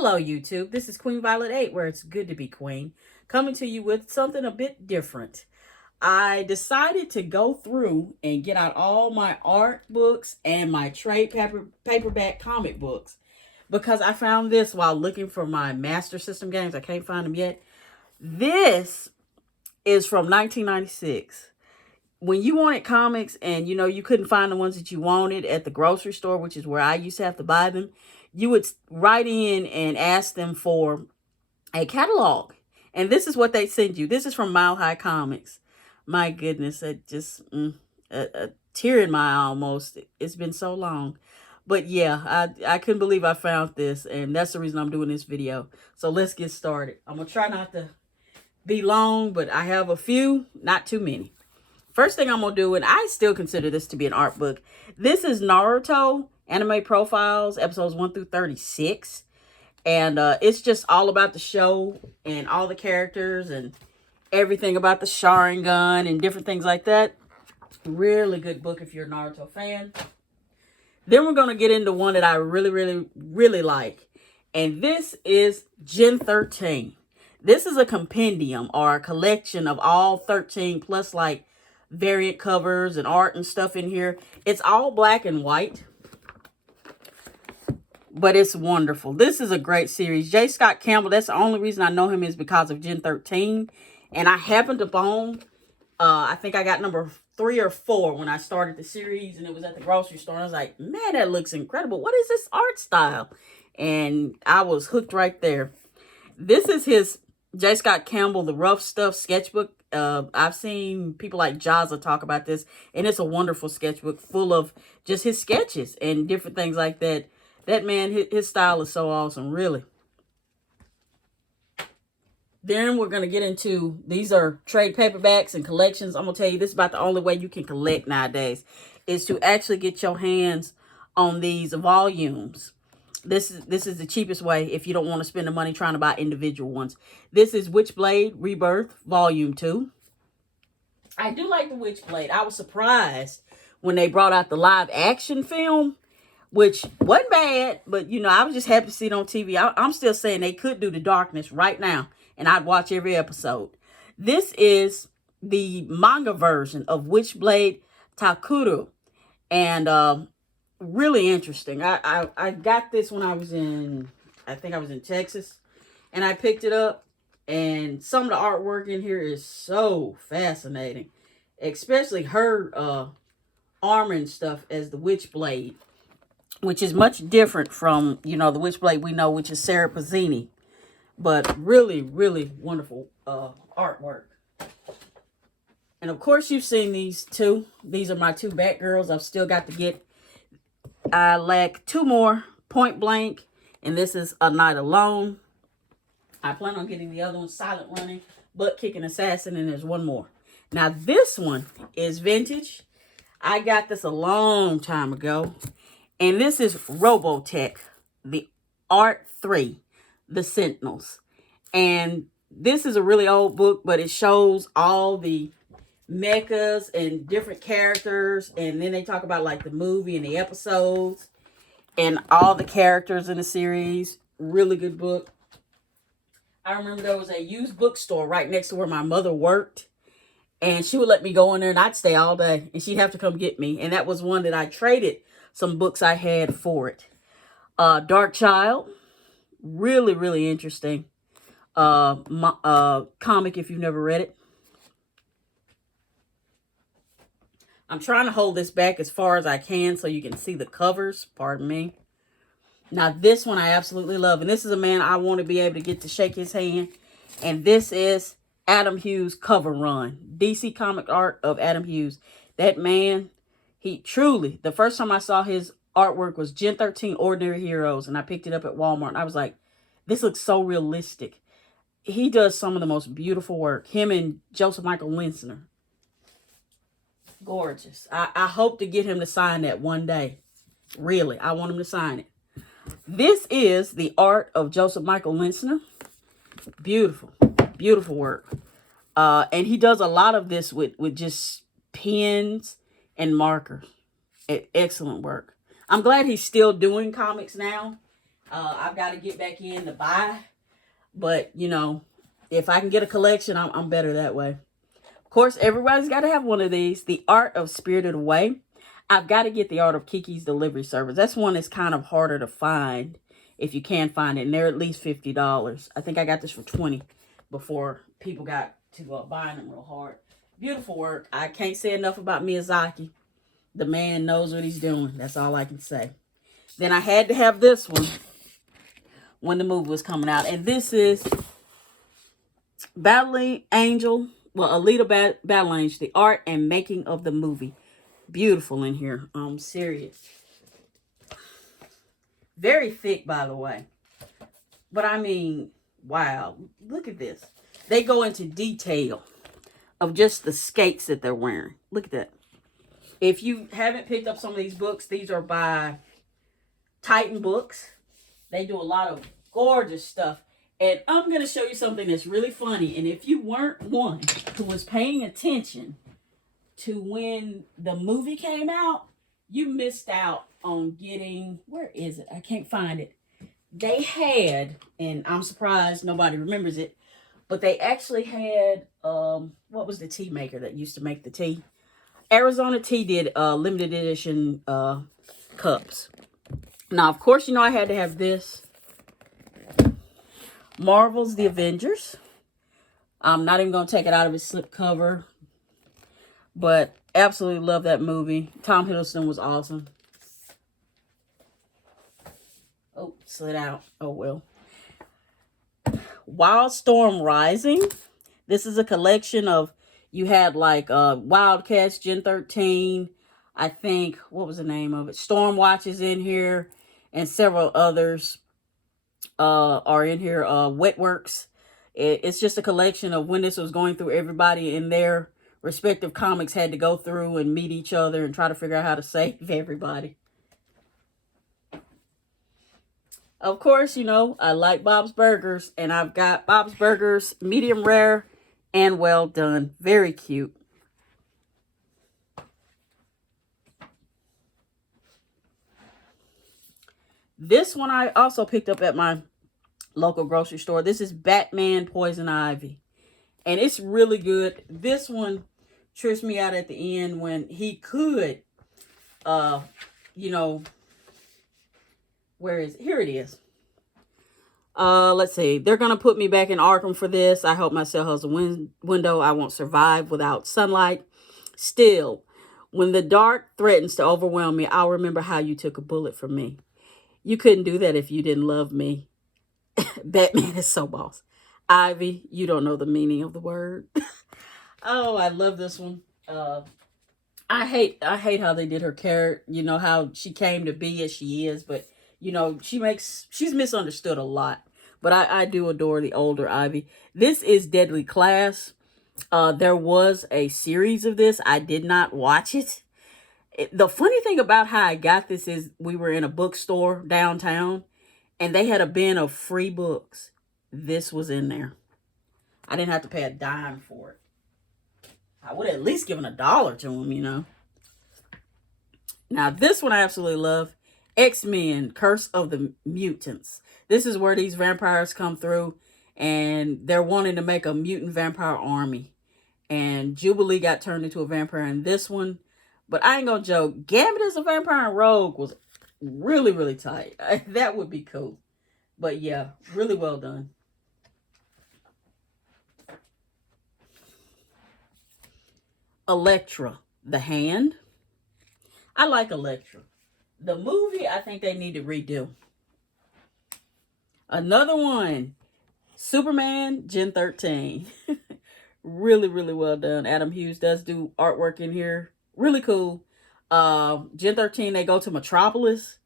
Hello, YouTube. This is Queen Violet 8, where it's good to be queen, coming to you with something a bit different. I decided to go through and get out all my art books and my trade paperback comic books because I found this while looking for my Master System games. I can't find them yet. This is from 1996. When you wanted comics and you couldn't find the ones that you wanted at the grocery store, which is where I used to have to buy them, you would write in and ask them for a catalog. And this is what they send you. This is from Mile High Comics. My goodness, it just a tear in my eye almost. It's been so long. But yeah, I couldn't believe I found this, and that's the reason I'm doing this video. So let's get started. I'm going to try not to be long, but I have a few, not too many. First thing I'm going to do, and I still consider this to be an art book. This is Naruto Anime Profiles, episodes 1 through 36. And it's just all about the show and all the characters and everything about the Sharingan and different things like that. Really good book if you're a Naruto fan. Then we're going to get into one that I really like. And this is Gen 13. This is a compendium or a collection of all 13 plus like variant covers and art and stuff in here. It's all black and white, but it's wonderful. This is a great series. J. Scott Campbell, that's the only reason I know him is because of Gen 13. And I happened to own, I think I got number 3 or 4 when I started the series, and it was at the grocery store. And I was like, man, that looks incredible. What is this art style? And I was hooked right there. This is his J. Scott Campbell, The Rough Stuff sketchbook. I've seen people like Jazza talk about this, and it's a wonderful sketchbook full of just his sketches and different things like that. That man, his style is so awesome, really. Then we're going to get into, these are trade paperbacks and collections. I'm going to tell you, this is about the only way you can collect nowadays, is to actually get your hands on these volumes. This is the cheapest way if you don't want to spend the money trying to buy individual ones. This is Witchblade Rebirth Volume 2. I do like the Witchblade. I was surprised when they brought out the live action film, which wasn't bad, but I was just happy to see it on TV. I'm still saying they could do The Darkness right now, and I'd watch every episode. This is the manga version of Witchblade Takuru, and really interesting. I got this when I was in, I think I was in Texas, and I picked it up, and some of the artwork in here is so fascinating, especially her armor and stuff as the Witchblade, which is much different from, the Witchblade we know, which is Sarah Pazzini, but really wonderful artwork. And of course you've seen these two. These are my 2 Batgirls. I've still got to get, I lack 2 more, Point Blank, and this is A Night Alone. I plan on getting the other one, Silent Running, Butt Kicking Assassin, and there's 1 more. Now this one is vintage. I got this a long time ago, and this is Robotech, the Art 3, The Sentinels. And this is a really old book, but it shows all the mechas and different characters, and then they talk about like the movie and the episodes and all the characters in the series. Really good book. I remember there was a used bookstore right next to where my mother worked, and she would let me go in there and I'd stay all day, and she'd have to come get me. And that was one that I traded some books I had for it. Dark Child, really interesting comic if you've never read it. I'm trying to hold this back as far as I can so you can see the covers. Pardon me. Now, this one I absolutely love. And this is a man I want to be able to get to shake his hand. And this is Adam Hughes' cover run. DC comic art of Adam Hughes. That man, he truly, the first time I saw his artwork was Gen 13 Ordinary Heroes. And I picked it up at Walmart. And I was like, this looks so realistic. He does some of the most beautiful work. Him and Joseph Michael Linsner. Gorgeous. I hope to get him to sign that one day. Really, I want him to sign it. This is the art of Joseph Michael Linsner. Beautiful work. And he does a lot of this with just pens and markers. Excellent work. I'm glad he's still doing comics now. I've got to get back in to buy. But, you know, if I can get a collection, I'm better that way. Of course, everybody's got to have one of these. The Art of Spirited Away. I've got to get The Art of Kiki's Delivery Service. That's one that's kind of harder to find if you can find it. And they're at least $50. I think I got this for $20 before people got to buying them real hard. Beautiful work. I can't say enough about Miyazaki. The man knows what he's doing. That's all I can say. Then I had to have this one when the movie was coming out. And this is Battle Angel. Well, Alita Battle Angel. The Art and Making of the Movie. Beautiful in here. Serious. Very thick, by the way. But I mean, wow. Look at this. They go into detail of just the skates that they're wearing. Look at that. If you haven't picked up some of these books, these are by Titan Books. They do a lot of gorgeous stuff. And I'm going to show you something that's really funny. And if you weren't one who was paying attention to when the movie came out, you missed out on getting, where is it? I can't find it. They had, and I'm surprised nobody remembers it, but they actually had, what was the tea maker that used to make the tea? Arizona Tea did limited edition cups. Now, of course, you know I had to have this. Marvel's The Avengers. I'm not even going to take it out of its slip cover. But absolutely love that movie. Tom Hiddleston was awesome. Oh, slid out. Oh, well. Wildstorm Rising. This is a collection of, you had like Wildcats, Gen 13. I think, what was the name of it? Stormwatch is in here. And several others are in here. Wetworks. It's just a collection of when this was going through, everybody in their respective comics had to go through and meet each other and try to figure out how to save everybody. Of course, you know, I like Bob's Burgers, and I've got Bob's Burgers medium rare and well done. Very cute. This one I also picked up at my local grocery store. This is Batman Poison Ivy. And it's really good. This one trips me out at the end when he could, you know, where is it? Here it is. Let's see. They're going to put me back in Arkham for this. I hope my cell has a window. I won't survive without sunlight. Still, when the dark threatens to overwhelm me, I'll remember how you took a bullet from me. You couldn't do that if you didn't love me. Batman is so boss. Ivy, you don't know the meaning of the word. Oh, I love this one. I hate how they did her character. You know, how she came to be as she is. But, you know, she's misunderstood a lot. But I do adore the older Ivy. This is Deadly Class. There was a series of this. I did not watch it. The funny thing about how I got this is we were in a bookstore downtown. And they had a bin of free books. This was in there. I didn't have to pay a dime for it. I would have at least given $1 to them, you know. Now, this one I absolutely love. X-Men, Curse of the Mutants. This is where these vampires come through. And they're wanting to make a mutant vampire army. And Jubilee got turned into a vampire in this one. But I ain't gonna joke. Gambit as a vampire and Rogue was really, really tight. That would be cool. But yeah, really well done. Elektra, The Hand. I like Elektra. The movie, I think they need to redo. Another one, Superman, Gen 13. Really, really well done. Adam Hughes does do artwork in here. Really cool. Gen 13, they go to Metropolis.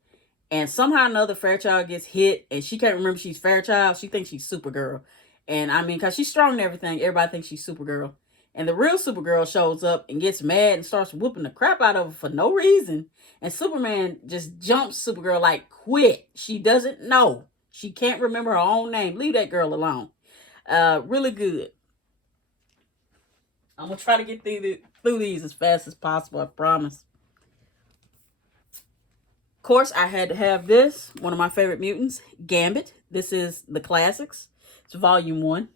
And somehow another Fairchild gets hit. And she can't remember she's Fairchild. She thinks she's Supergirl. And I mean, because she's strong and everything, everybody thinks she's Supergirl. And the real Supergirl shows up and gets mad and starts whooping the crap out of her for no reason. And Superman just jumps Supergirl like, quit. She doesn't know. She can't remember her own name. Leave that girl alone. Really good. I'm going to try to get through these as fast as possible, I promise. Of course, I had to have this. One of my favorite mutants, Gambit. This is the classics. It's volume 1.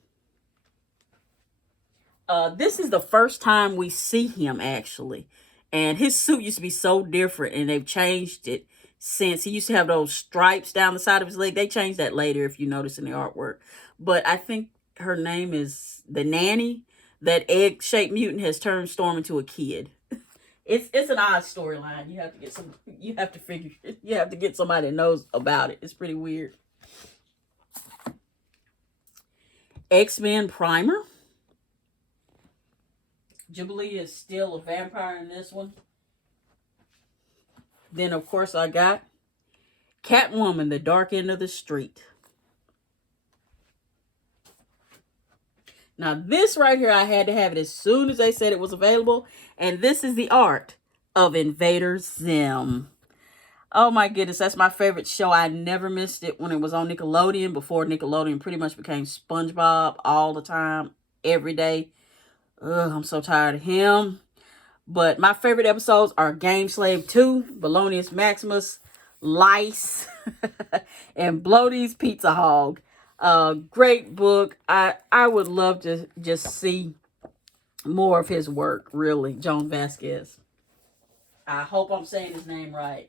This is the first time we see him, actually. And his suit used to be so different, and they've changed it since. He used to have those stripes down the side of his leg. They changed that later, if you notice in the artwork. But I think her name is the Nanny. That egg-shaped mutant has turned Storm into a kid. It's an odd storyline. You have to get you have to get somebody that knows about it. It's pretty weird. X-Men Primer. Jubilee is still a vampire in this one. Then, of course, I got Catwoman, The Dark End of the Street. Now, this right here, I had to have it as soon as they said it was available. And this is the art of Invader Zim. Oh, my goodness. That's my favorite show. I never missed it when it was on Nickelodeon, before Nickelodeon pretty much became SpongeBob all the time, every day. Ugh, I'm so tired of him. But my favorite episodes are Game Slave 2, Balonius Maximus, Lice, and Bloaty's Pizza Hog. Great book. I would love to just see more of his work, really. Joan Vasquez. I hope I'm saying his name right.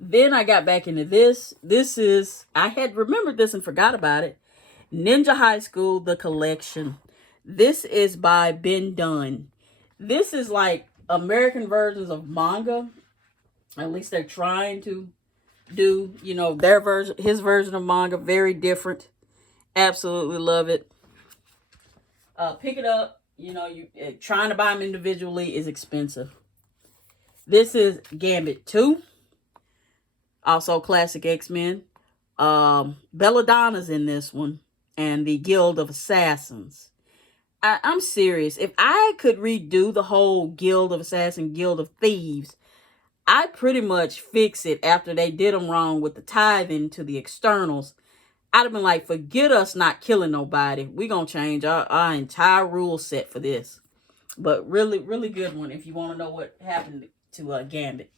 Then I got back into this. This is, I had remembered this and forgot about it. Ninja High School, The Collection. This is by Ben Dunn. This is like American versions of manga. At least they're trying to do, you know, their version, his version of manga. Very different. Absolutely love it. Pick it up. You know, trying to buy them individually is expensive. This is Gambit 2. Also classic X-Men. Belladonna's in this one. And the Guild of Assassins. I'm serious. If I could redo the whole Guild of Assassins, Guild of Thieves, I'd pretty much fix it after they did them wrong with the tithing to the externals. I'd have been like, forget us not killing nobody. We're going to change our entire rule set for this. But really, really good one if you want to know what happened to Gambit.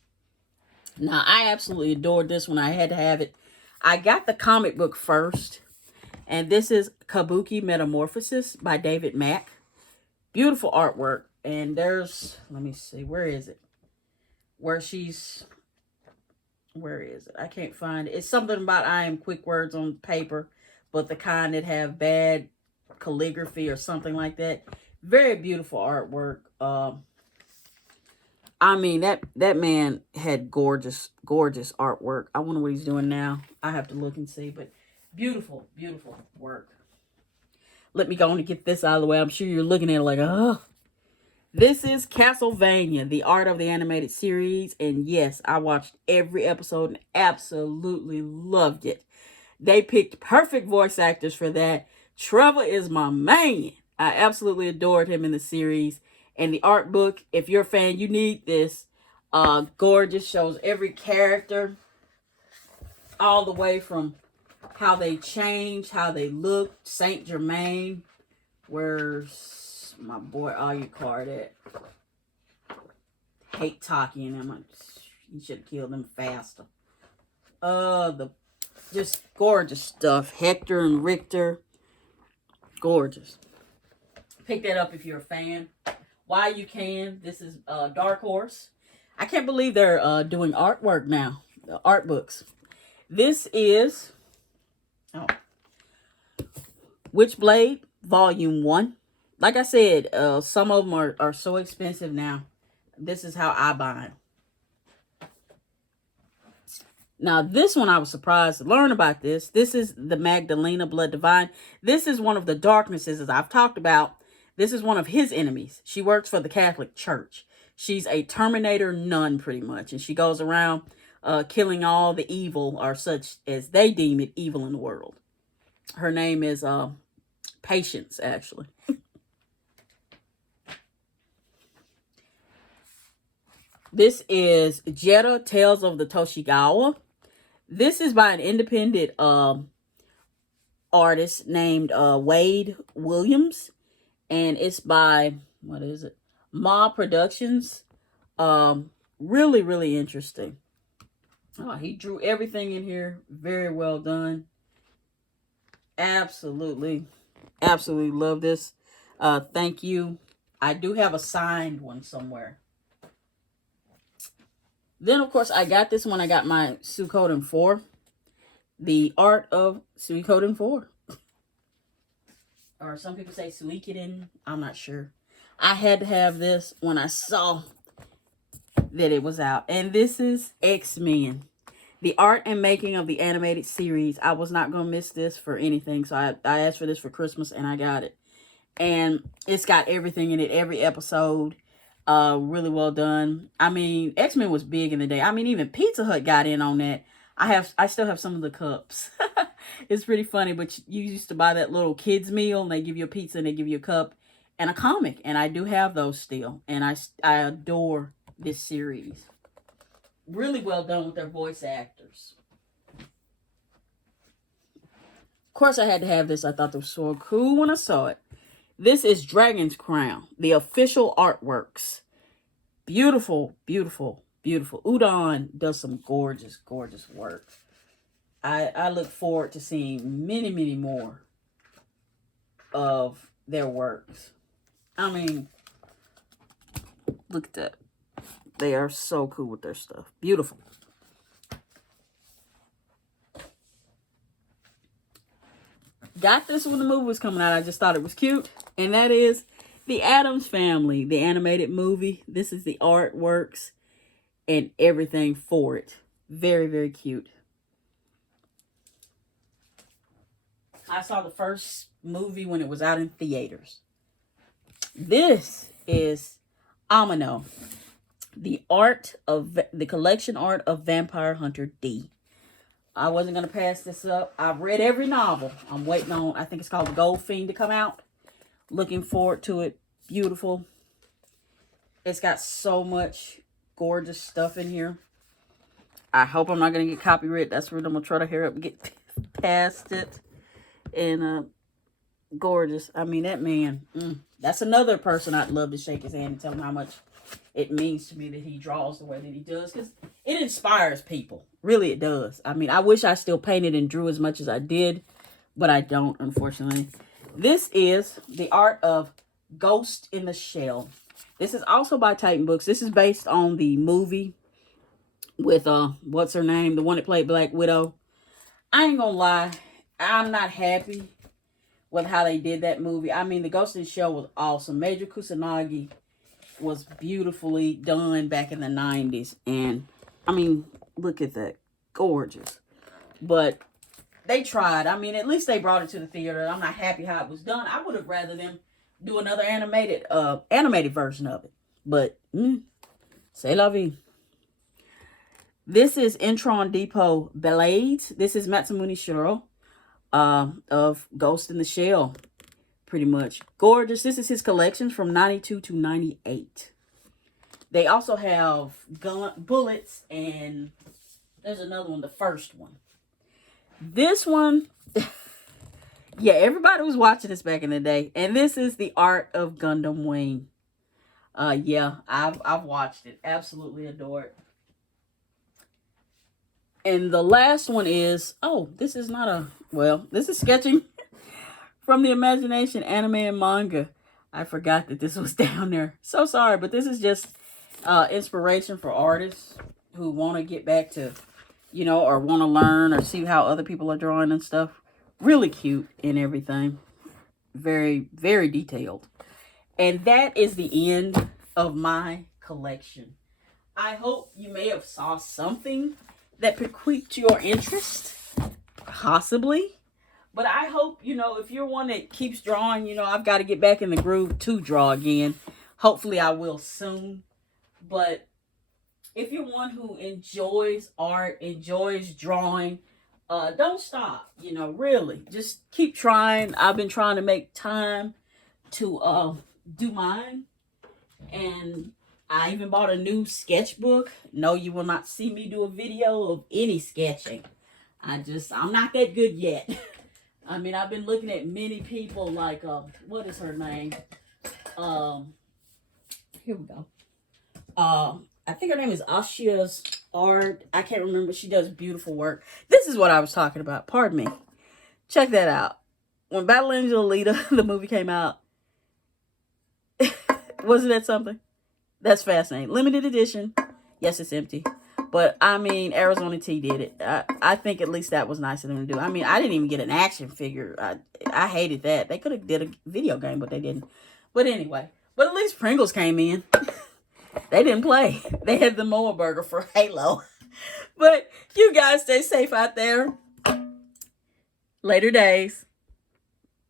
Now, I absolutely adored this one. I had to have it. I got the comic book first. And this is Kabuki Metamorphosis by David Mack. Beautiful artwork. And there's, let me see, where is it? Where is it? I can't find it. It's something about I am quick words on paper, but the kind that have bad calligraphy or something like that. Very beautiful artwork. I mean, that man had gorgeous, gorgeous artwork. I wonder what he's doing now. I have to look and see, but beautiful, beautiful work. Let me go on and get this out of the way. I'm sure you're looking at it like, oh. This is Castlevania, the art of the animated series. And yes, I watched every episode and absolutely loved it. They picked perfect voice actors for that. Trevor is my man. I absolutely adored him in the series. And the art book, if you're a fan, you need this. Gorgeous, shows every character. All the way from how they changed, how they looked. Saint Germain. Where's my boy Alucard at? Hate talking him. You should have killed him faster. The just gorgeous stuff. Hector and Richter. Gorgeous. Pick that up if you're a fan. Why you can. This is Dark Horse. I can't believe they're doing artwork now. Art books. This is Witchblade Volume 1. Like I said, some of them are so expensive now. This is how I buy them. Now, this one I was surprised to learn about this. This is the Magdalena Blood Divine. This is one of the darknesses, as I've talked about. This is one of his enemies. She works for the Catholic Church. She's a Terminator nun, pretty much. And she goes around killing all the evil, or such as they deem it, evil in the world. Her name is Patience, actually. This is Jetta, Tales of the Toshigawa. This is by an independent artist named Wade Williams. And it's by, what is it? Ma Productions. Really, really interesting. Oh, he drew everything in here. Very well done. Absolutely. Absolutely love this. Thank you. I do have a signed one somewhere. Then, of course, I got this when I got my Suikoden 4. The Art of Suikoden 4. Or some people say Suikoden. I'm not sure. I had to have this when I saw that it was out. And this is X-Men. The art and making of the animated series. I was not going to miss this for anything. So I asked for this for Christmas and I got it. And it's got everything in it. Every episode. Really well done. I mean, X-Men was big in the day. I mean, even Pizza Hut got in on that. I still have some of the cups. It's pretty funny, but you used to buy that little kids meal and they give you a pizza and they give you a cup and a comic. And I do have those still. And I adore this series. Really well done with their voice actors. Of course, I had to have this. I thought it was so cool when I saw it. This is Dragon's Crown, the official artworks. Beautiful, beautiful, beautiful. Udon does some gorgeous, gorgeous work. I look forward to seeing many, many more of their works. I mean, look at that. They are so cool with their stuff. Beautiful. Got this when the movie was coming out. I just thought it was cute. And that is The Addams Family, the animated movie. This is the artworks and everything for it. Very, very cute. I saw the first movie when it was out in theaters. This is Amino, the collection art of Vampire Hunter D. I wasn't going to pass this up. I've read every novel. I'm waiting on, I think it's called The Gold Fiend to come out. Looking forward to it. Beautiful. It's got so much gorgeous stuff in here. I hope I'm not going to get copyright. That's what I'm going to try to hurry up and get past it. And gorgeous. I mean, that man, that's another person I'd love to shake his hand and tell him how much it means to me that he draws the way that he does. Because it inspires people. Really, it does. I mean, I wish I still painted and drew as much as I did. But I don't, unfortunately. This is the art of Ghost in the Shell. This is also by Titan Books. This is based on the movie with, what's her name? The one that played Black Widow. I ain't gonna lie. I'm not happy with how they did that movie. I mean, the Ghost in the Shell was awesome. Major Kusanagi was beautifully done back in the 90s. And, I mean, look at that. Gorgeous. But they tried. I mean, at least they brought it to the theater. I'm not happy how it was done. I would have rather them do another animated version of it. But, c'est la vie. This is Intron Depot Blades. This is Matsumune Shiro of Ghost in the Shell, pretty much. Gorgeous. This is his collections from 92 to 98. They also have bullets, and there's another one, the first one. This one, yeah, everybody was watching this back in the day. And this is the art of Gundam Wing. Yeah, I've watched it. Absolutely adore it. And the last one is, this is not a, this is sketching from the imagination, anime and manga. I forgot that this was down there. So sorry, but this is just inspiration for artists who want to get back to, or want to learn or see how other people are drawing and stuff. Really cute and everything. Very, very detailed. And that is the end of my collection. I hope you may have saw something that piqued your interest. Possibly. But I hope, if you're one that keeps drawing, I've got to get back in the groove to draw again. Hopefully I will soon. But if you're one who enjoys art, enjoys drawing, don't stop, really. Just keep trying. I've been trying to make time to do mine. And I even bought a new sketchbook. No, you will not see me do a video of any sketching. I'm not that good yet. I mean, I've been looking at many people like, what is her name? Here we go. I think her name is Ashia's art. I can't remember. She does beautiful work. This is what I was talking about. Pardon me. Check that out. When Battle Angel Alita, the movie came out, wasn't that something? That's fascinating. Limited edition. Yes, it's empty. But, I mean, Arizona T did it. I think at least that was nice of them to do. I mean, I didn't even get an action figure. I hated that. They could have did a video game, but they didn't. But anyway. But at least Pringles came in. They didn't play. They had the Moa Burger for Halo. But you guys stay safe out there. Later days.